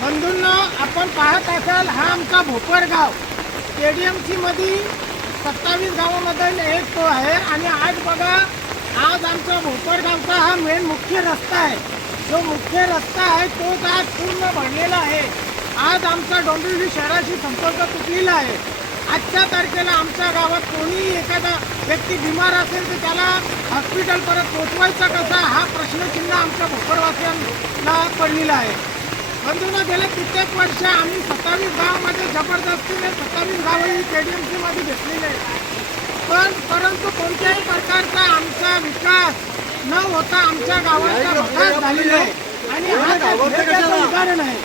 बंधूंना आपण पाहत असाल हा आमचा भोपर गाव. एम सीमध्ये सत्तावीस गावामधील एक तो आहे. आणि आज बघा आज आमचा भोपर गावचा हा मेन मुख्य रस्ता आहे. जो मुख्य रस्ता आहे तोच आज पूर्ण भरलेला आहे. आज आमचा डोंबिवली शहराशी संपर्क तुटलेला आहे. आजच्या तारखेला आमच्या गावात कोणीही एखादा व्यक्ती बिमार असेल तर त्याला हॉस्पिटलपर्यंत पोचवायचा कसा हा प्रश्नचिन्ह आमच्या भोपरवासियांना पडलेला आहे. बंधूंनो गेले कित्येक वर्ष आम्ही सत्तावीस गावामध्ये जबरदस्तीने सत्तावीस गावही केडीएमसी मध्ये घेतलेले आहेत. पण परंतु कोणत्याही प्रकारचा आमचा विकास न होता आमच्या गावाचा विकास झालेला आहे. आणि हा त्याचं उदाहरण आहे.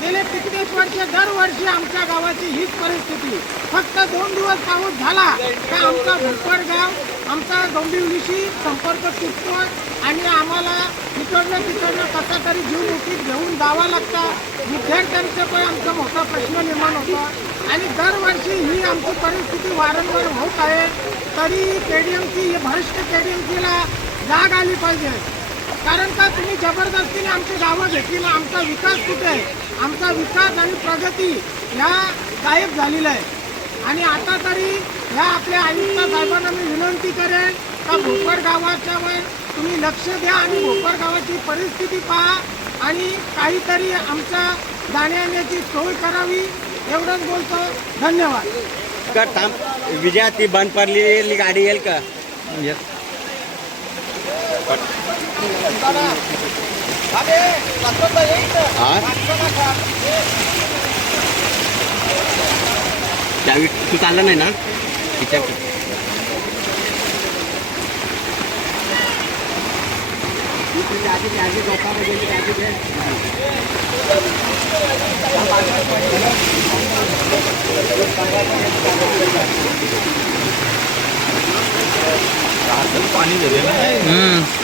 गेले कित्येक वर्ष दरवर्षी आमच्या गावाची हीच परिस्थिती. फक्त दोन दिवस पाऊस झाला का आमचा भोकर गाव आमचा डोंबिवलीशी संपर्क तुटतो आणि आम्हाला तिकडनं तिकडनं कसा तरी जीव मुठीत घेऊन जावा लागतं. विद्यार्थ्यांचा पण आमचा मोठा प्रश्न निर्माण होता. आणि दरवर्षी ही आमची परिस्थिती वारंवार होत आहे. तरी के केडीएमसी ही भ्रष्ट केडीएमसीला जाग आली पाहिजे. कारण का तुम्ही जबरदस्तीने आमची गावं घेतली ना आमचा विकास कुठे आहे? आमचा विकास आणि प्रगती ह्या गायब झालेला आहे आणि आता तरी ह्या आपल्या आयुक्त साहेबांना मी विनंती करेन का भोकर गावाच्या वर तुम्ही लक्ष द्या आणि भोकर गावाची परिस्थिती पहा आणि काहीतरी आमच्या जाण्यायेण्याची सोय करावी. एवढंच बोलतो. धन्यवाद. कर थांब विजया ती बंद पडलेली गाडी येईल का? हा? त्यावेळी तू चालला नाही ना? तिच्या पाणी झाले ना